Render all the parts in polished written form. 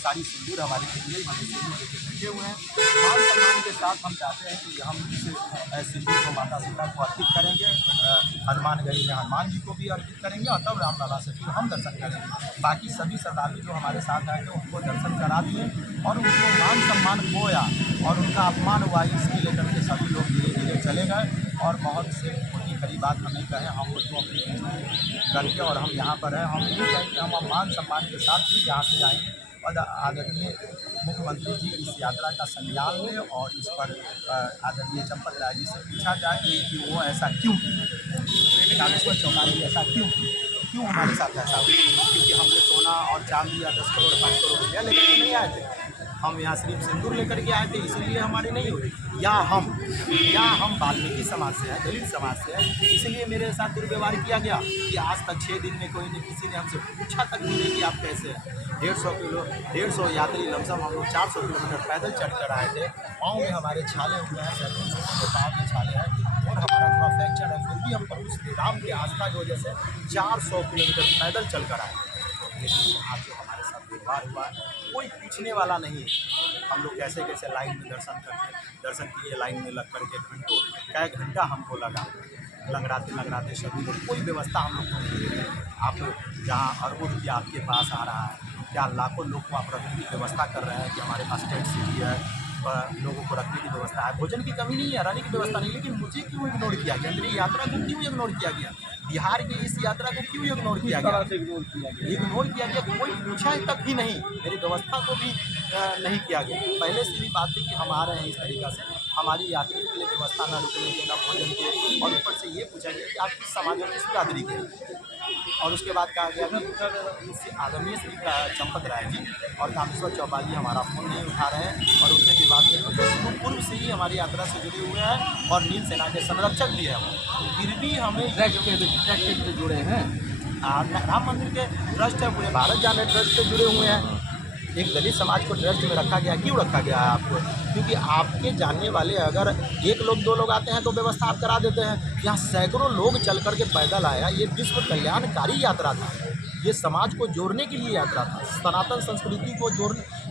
सारी सिंदूर हमारी दिल्ली हमें सिंदूर लेके बैठे हुए हैं। मान सम्मान के साथ हम चाहते हैं कि हम इस सिंदूर को माता सीता को अर्पित करेंगे, हनुमानगढ़ी में हनुमान जी को भी अर्पित करेंगे और तब रामलला से फिर हम दर्शन करेंगे। बाकी सभी श्रद्धालु जो हमारे साथ आए थे उनको दर्शन करा दिए और उनको मान सम्मान खोया और उनका अपमान हुआ, इसके लेकर के सभी लोग धीरे धीरे चले गए। और बहुत से छोटी खरी बात हम नहीं कहें, हम उसको अपनी करके और हम यहाँ पर हैं। हम नहीं कहें कि हम मान सम्मान के साथ भी यहाँ से जाएंगे और आदरणीय मुख्यमंत्री जी इस यात्रा का संज्ञान लें और इस पर आदरणीय चंपत राय जी से पूछा जाए कि वो ऐसा क्यों किए, कामेश्वर चौपाली ऐसा क्यों हमारे साथ ऐसा हुआ। क्योंकि हमने सोना और चांदी या 10 करोड़ 5 करोड़ रुपया लेकर के नहीं आए थे, हम यहाँ सिर्फ सिंदूर लेकर के आए थे, इसीलिए हमारी नहीं हुई। या हम वाल्मीकि समाज से हैं, दलित समाज से हैं, इसलिए मेरे साथ दुर्व्यवहार किया गया कि आज तक 6 दिन में कोई ने किसी ने हमसे पूछा तक नहीं कि आप कैसे हैं। 150 यात्री लमसम हम लोग 400 किलोमीटर पैदल चढ़ कर आए थे। पाँव में हमारे छाले हुए हैं, सैकड़ों लोगों के पाँव में छाले हैं और हमारा थोड़ा फ्रैक्चर है, फिर भी हम प्रभु श्री राम की आस्था की वजह से 400 किलोमीटर पैदल चल कर आए। लेकिन आज जो हमारे साथ व्यवहार हुआ है कोई पूछने वाला नहीं है। हम लोग कैसे कैसे लाइन में दर्शन किए, लाइन में लग करके कई घंटा हमको लगा लंगड़ाते सभी लोग, कोई व्यवस्था हम लोग को नहीं। आप जहाँ अरबों रुपया आपके पास आ रहा है, क्या लाखों लोग को आप रखने की व्यवस्था कर रहे हैं कि हमारे पास टेंट सिटी है, लोगों को रखने की व्यवस्था है, भोजन की कमी नहीं है, रहने की व्यवस्था नहीं, लेकिन मुझे क्यों इग्नोर किया गया, मेरी यात्रा को क्यों इग्नोर किया गया, बिहार की इस यात्रा को क्यों इग्नोर किया गया, कोई पूछा तक भी नहीं, मेरी व्यवस्था को भी नहीं किया गया। पहले से भी बात थी कि हम आ रहे हैं इस तरीक़ा से, हमारी यात्री के लिए व्यवस्था न रुकने के, न भोजन के, और ऊपर से ये पूछा गया कि आप किस समाज और किस बिरादरी के। और उसके बाद कहा गया कि आदरणीय श्री चंपत राय जी और कामेश्वर चौपाली हमारा फ़ोन नहीं उठा रहे हैं और उनसे भी बात नहीं हुई, जो पूर्व से ही हमारी यात्रा से जुड़े हुए हैं और नील सेना के संरक्षक भी हैं, फिर भी हमें ट्रस्ट से जुड़े हैं। राम मंदिर के ट्रस्ट है, पूरे भारत जाने ट्रस्ट से जुड़े हुए हैं। एक दलित समाज को ट्रस्ट में रखा गया, क्यों रखा गया है आपको? क्योंकि आपके जानने वाले अगर 1 लोग 2 लोग आते हैं तो व्यवस्था आप करा देते हैं। यहाँ सैकड़ों लोग चल करके पैदल आया, ये विश्व कल्याणकारी यात्रा था, ये समाज को जोड़ने के लिए यात्रा था, सनातन संस्कृति को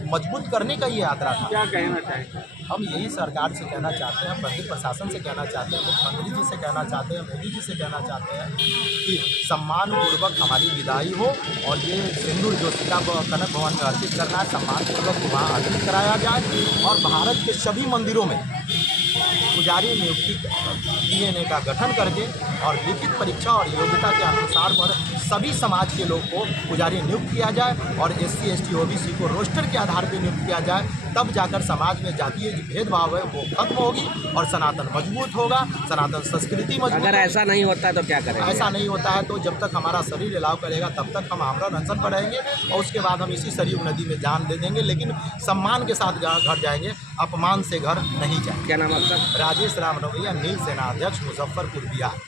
मजबूत करने का ये यात्रा था। क्या कहना चाहेंगे? हम यही सरकार से कहना चाहते हैं, मंदिर प्रशासन से कहना चाहते हैं, मुख्यमंत्री जी से कहना चाहते हैं, मोदी जी से कहना चाहते हैं कि सम्मानपूर्वक हमारी विदाई हो और ये सिंदूर जो सीता कनक भवन में अर्पित करना है, सम्मानपूर्वक वहाँ अर्पित कराया जाए और भारत के सभी मंदिरों में पुजारी नियुक्ति DNA का गठन करके और लिखित परीक्षा और योग्यता के अनुसार पर सभी समाज के लोग को पुजारी नियुक्त किया जाए और SC ST OBC को रोस्टर के आधार पर नियुक्त किया जाए, तब जाकर समाज में जातीय भेदभाव है वो खत्म होगी और सनातन मजबूत होगा, सनातन संस्कृति मजबूत। अगर ऐसा नहीं होता है तो क्या करेंगे? ऐसा नहीं होता है तो जब तक हमारा शरीर अलाव करेगा तब तक हम आमरण अनशन पर रहेंगे और उसके बाद हम इसी सरयू नदी में जान दे देंगे, लेकिन सम्मान के साथ घर जाएंगे, अपमान से घर नहीं जाएंगे। क्या नाम आपका? राजेश राम रवैया, नील सेना अध्यक्ष, मुजफ्फरपुर, बिहार।